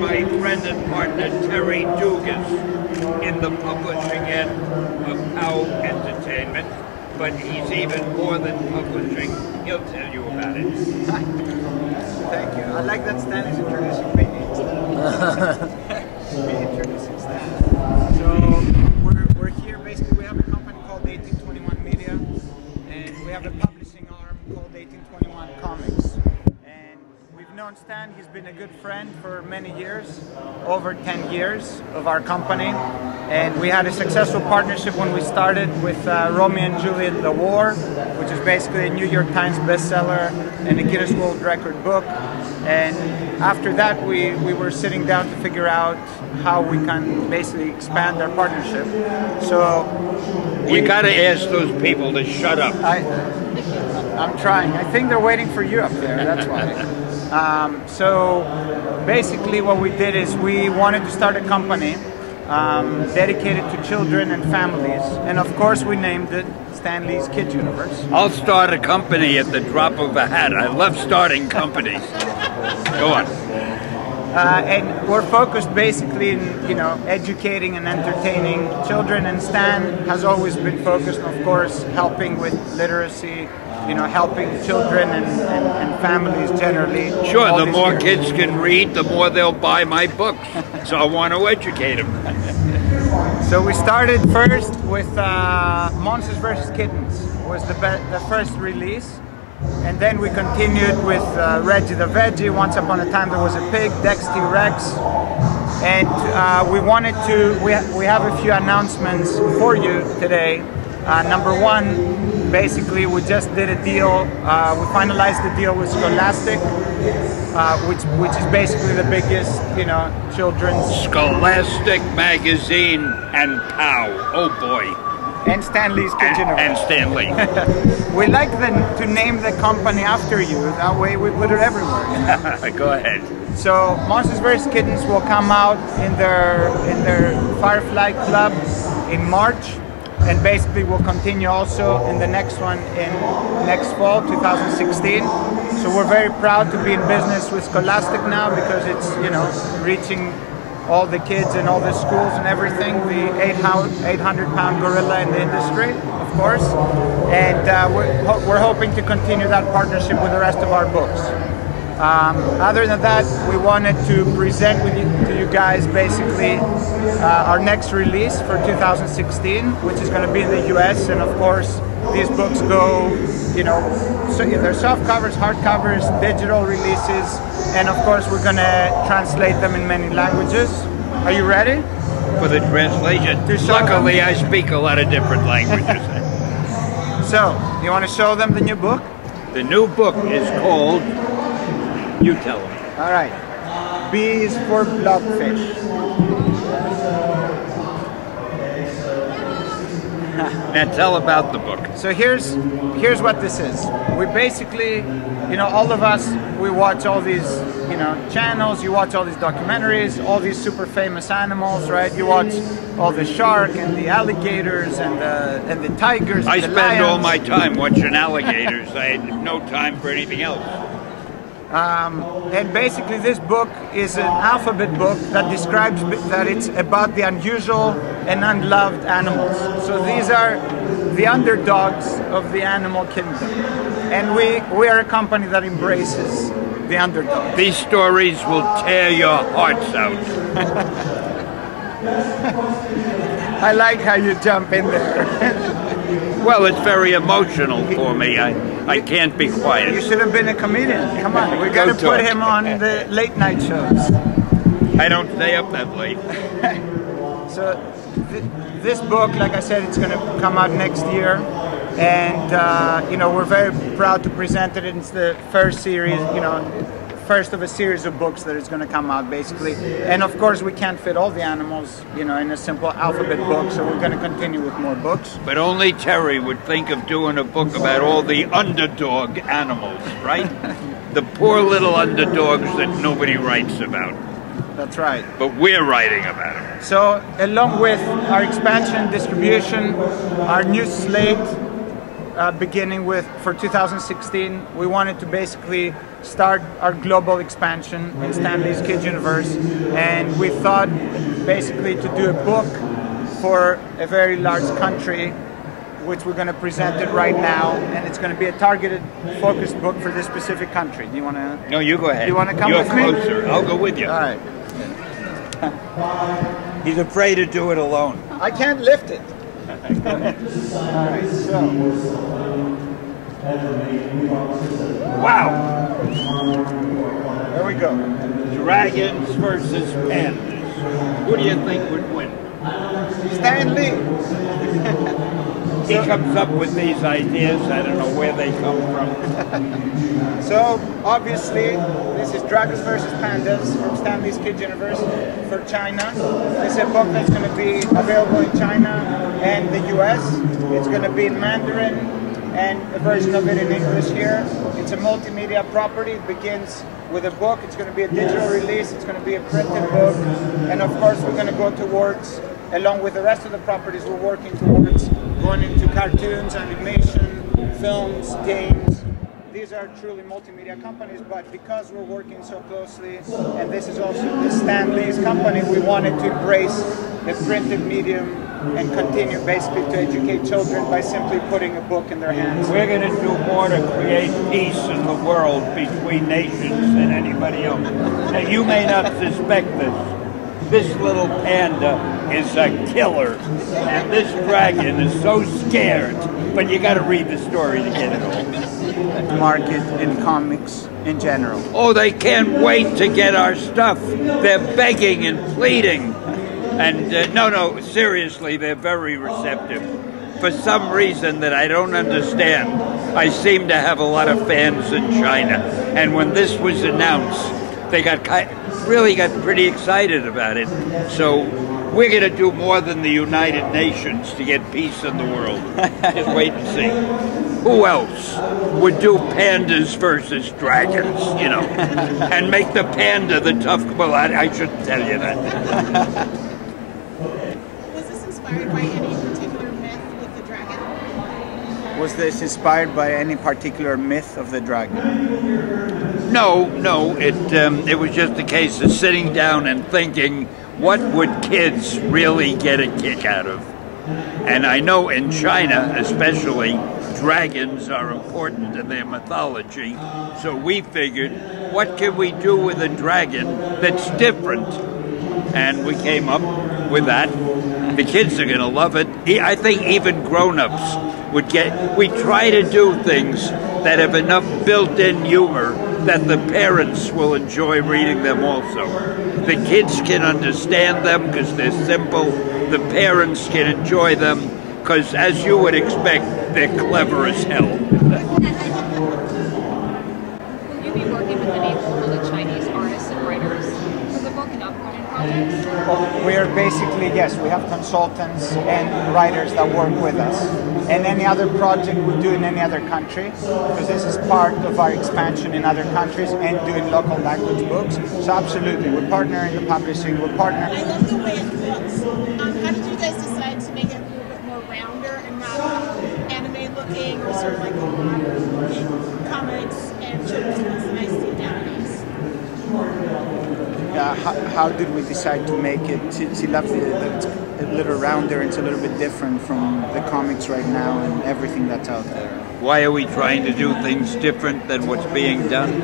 my friend and partner Terry Dugas in the publishing end of Pow Entertainment, but he's even more than publishing. He'll tell you about it. Thank you. I like that Stan is introducing me. Me introducing Stan. So we're here. Basically, we have a company called 1821 Media, and we have a publishing arm called 1821 Comics. And we've known Stan. He's been a good friend for many years, over 10 years of our company. And we had a successful partnership when we started with Romeo and Juliet: The War, which is basically a New York Times bestseller and a Guinness World Record book. And after that, we were sitting down to figure out how we can basically expand our partnership. So you got to ask those people to shut up. I'm trying. I think they're waiting for you up there. That's why. So basically, what we did is we wanted to start a company dedicated to children and families, and of course we named it Stan Lee's Kids Universe. I'll start a company at the drop of a hat. I love starting companies. Go on. And we're focused basically in, educating and entertaining children, and Stan has always been focused, of course, helping with literacy, helping children and families generally. Sure, the more kids can read, the more they'll buy my books. So I want to educate them. So we started first with Monsters vs. Kittens, was the first release. And then we continued with Reggie the Veggie, Once Upon a Time There Was a Pig, Dex T-Rex. And we have a few announcements for you today. Number one, basically we just did a deal, we finalized the deal with Scholastic, which is basically the biggest, children's... Scholastic Magazine and Pow, oh boy. And Stan Lee's Kids Universe. And Stan Lee. We like to name the company after you, that way we put it everywhere. Go ahead. So Monsters vs. Kittens will come out in their Firefly Club in March, and basically we'll continue also in the next one in next fall, 2016. So we're very proud to be in business with Scholastic now, because it's reaching all the kids in all the schools and everything, the 800-pound gorilla in the industry, of course. And we're hoping to continue that partnership with the rest of our books. Other than that, we wanted to present to you guys basically our next release for 2016, which is going to be in the US. And of course, these books go, so they're soft covers, hard covers, digital releases, and of course we're going to translate them in many languages. Are you ready? For the translation. Luckily, I speak a lot of different languages. So, you want to show them the new book? The new book is called, you tell them. All right. B is for Blobfish. Now tell about the book. So here's what this is. We basically, all of us, we watch all these, channels, you watch all these documentaries, all these super famous animals, right? You watch all the shark and the alligators and the tigers and the lions. I spend all my time watching alligators. I had no time for anything else. And basically this book is an alphabet book that describes that it's about the unusual and unloved animals. So these are the underdogs of the animal kingdom. And we are a company that embraces the underdog. These stories will tear your hearts out. I like how you jump in there. Well, it's very emotional for me. I can't be quiet. You should have been a comedian. Come on, we got to put him on the late night shows. I don't stay up that late. So this book, like I said, it's going to come out next year, and we're very proud to present it. It's the first series, first of a series of books that is going to come out, basically. And of course, we can't fit all the animals, in a simple alphabet book, so we're going to continue with more books. But only Terry would think of doing a book about all the underdog animals, right? The poor little underdogs that nobody writes about. That's right. But we're writing about them. So, along with our expansion, distribution, our new slate, beginning with, for 2016, we wanted to basically start our global expansion in Stan Lee's Kids Universe, and we thought basically to do a book for a very large country, which we're going to present it right now, and it's going to be a targeted, focused book for this specific country. Do you want to? No, you go ahead. You want to come You're with me? closer. I'll go with you. All right. He's afraid to do it alone. I can't lift it. All right, so. Wow. There we go. Dragons versus pandas. Who do you think would win? Stan Lee. He comes up with these ideas. I don't know where they come from. So, obviously, this is Dragons versus Pandas from Stan Lee's Kids Universe for China. This is a book that's going to be available in China and the US. It's going to be in Mandarin and a version of it in English here. It's a multimedia property. It begins with a book. It's going to be a digital release. It's going to be a printed book. And of course, we're going to go towards, along with the rest of the properties, we're working towards going into cartoons, animation, films, games. These are truly multimedia companies, but because we're working so closely, and this is also the Stan Lee's company, we wanted to embrace the printed medium and continue basically to educate children by simply putting a book in their hands. We're going to do more to create peace in the world between nations than anybody else. Now, you may not suspect this. This little panda is a killer, and this dragon is so scared. But you got to read the story to get it all. Market in comics in general. Oh, they can't wait to get our stuff. They're begging and pleading. And no, seriously, they're very receptive. For some reason that I don't understand, I seem to have a lot of fans in China. And when this was announced, they really got pretty excited about it. So we're going to do more than the United Nations to get peace in the world. Just wait and see. Who else would do pandas versus dragons, you know, and make the panda the tough... Well, I shouldn't tell you that. Was this inspired by any particular myth with the dragon? Was this inspired by any particular myth of the dragon? No. It was just a case of sitting down and thinking, what would kids really get a kick out of? And I know in China, especially, dragons are important in their mythology. So we figured, what can we do with a dragon that's different? And we came up with that. The kids are going to love it. I think even grown-ups would get... We try to do things that have enough built-in humor that the parents will enjoy reading them also. The kids can understand them because they're simple. The parents can enjoy them because, as you would expect, they're clever as hell. Will you be working with any of the Chinese artists and writers for the book and upcoming projects? Well, we are basically, yes, we have consultants and writers that work with us. And any other project we do in any other country, because this is part of our expansion in other countries and doing local language books. So absolutely, we're partnering in the publishing, we're partnering. I love the way it looks. How did you guys decide to make it a little bit more rounder and not anime looking or sort of like modern looking comics and children's books that I see nowadays? How did we decide to make it? She loves it. It's a little rounder. It's a little bit different from the comics right now and everything that's out there. Why are we trying to do things different than what's being done?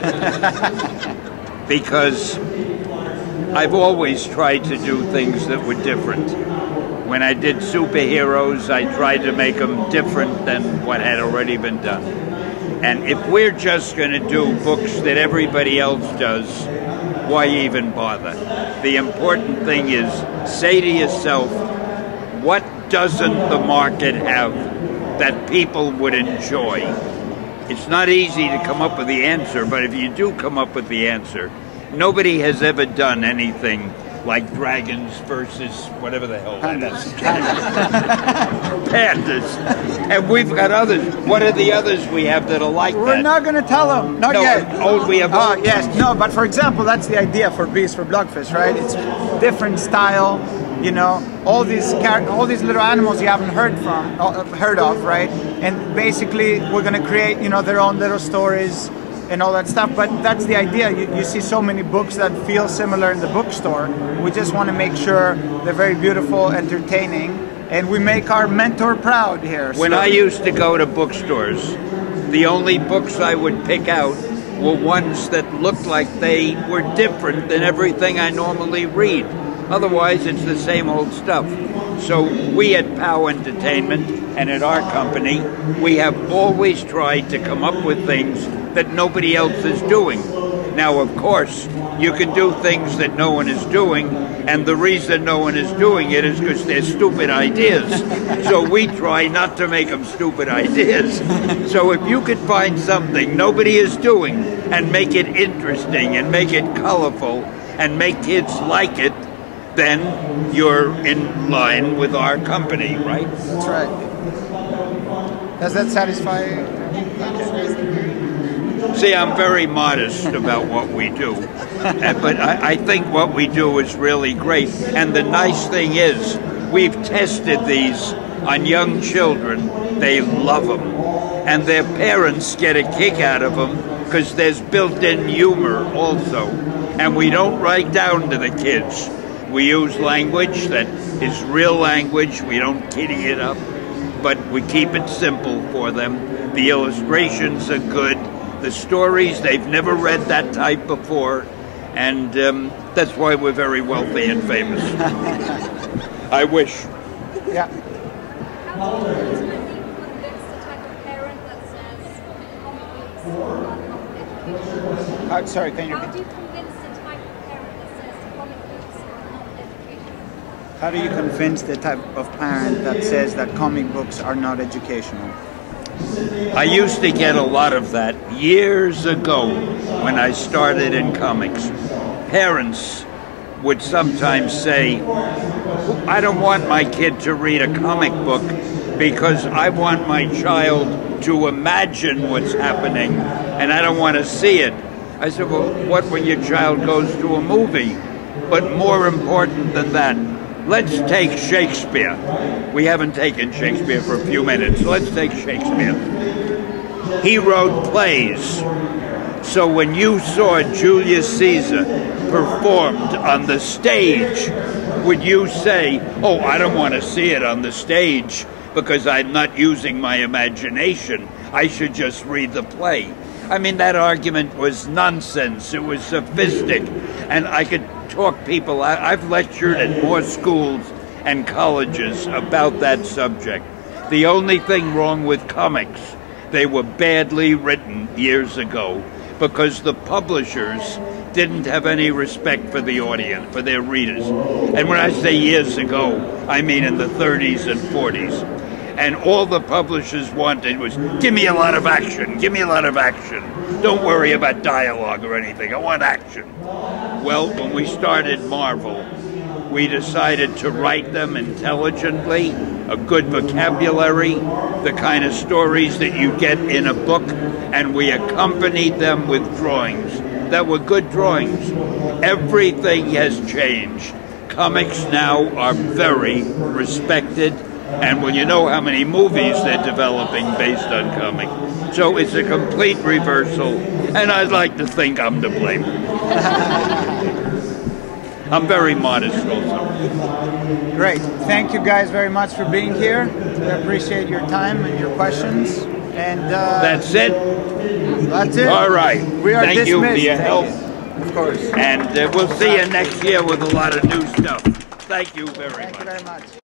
Because I've always tried to do things that were different. When I did superheroes, I tried to make them different than what had already been done. And if we're just going to do books that everybody else does, why even bother? The important thing is, say to yourself, what doesn't the market have that people would enjoy? It's not easy to come up with the answer, but if you do come up with the answer, nobody has ever done anything like dragons versus whatever the hell that is. Pandas. And we've got others. What are the others we have that are like that? We're not going to tell them. Not yet. We have. Oh, yes. No, but for example, that's the idea for Bees for Blockfish, right? It's different style, you know, all these little animals you haven't heard of, right? And basically, we're gonna create, you know, their own little stories and all that stuff. But that's the idea. You see so many books that feel similar in the bookstore. We just want to make sure they're very beautiful, entertaining, and we make our mentor proud here. When I used to go to bookstores, the only books I would pick out were ones that looked like they were different than everything I normally read. Otherwise, it's the same old stuff. So we at POW Entertainment and at our company, we have always tried to come up with things that nobody else is doing. Now, of course, you can do things that no one is doing, and the reason no one is doing it is because they're stupid ideas. So we try not to make them stupid ideas. So if you could find something nobody is doing and make it interesting and make it colorful and make kids like it, then you're in line with our company, right? That's right. Does that satisfy you? See, I'm very modest about what we do, but I think what we do is really great. And the nice thing is, we've tested these on young children. They love them. And their parents get a kick out of them because there's built-in humor also. And we don't write down to the kids. We use language that is real language. We don't kitty it up, but we keep it simple for them. The illustrations are good. The stories, they've never read that type before, and that's why we're very wealthy and famous. I wish. Yeah. How do you ultimately convince the type of parent that says comic books are not educational? Sorry, can you How repeat? do you convince the type of parent that says comic books are not educational? How do you convince the type of parent that says that comic books are not educational? I used to get a lot of that years ago when I started in comics. Parents would sometimes say, I don't want my kid to read a comic book because I want my child to imagine what's happening and I don't want to see it. I said, well, what when your child goes to a movie? But more important than that, let's take Shakespeare. We haven't taken Shakespeare for a few minutes. Let's take Shakespeare. He wrote plays. So when you saw Julius Caesar performed on the stage, would you say, oh, I don't want to see it on the stage because I'm not using my imagination. I should just read the play. I mean, that argument was nonsense. It was sophistic. And I could talk people. I've lectured at more schools and colleges about that subject. The only thing wrong with comics, they were badly written years ago because the publishers didn't have any respect for the audience, for their readers. And when I say years ago, I mean in the 30s and 40s. And all the publishers wanted was, give me a lot of action, give me a lot of action. Don't worry about dialogue or anything, I want action. Well, when we started Marvel, we decided to write them intelligently, a good vocabulary, the kind of stories that you get in a book, and we accompanied them with drawings that were good drawings. Everything has changed. Comics now are very respected, and well, you know how many movies they're developing based on comics. So it's a complete reversal, and I'd like to think I'm to blame. I'm very modest also. Great. Thank you guys very much for being here. We appreciate your time and your questions. And That's it? that's it. All right. We are Thank you for dismissed. your help. Of course. And we'll see you next year with a lot of new stuff. Thank you very much. Thank you very much.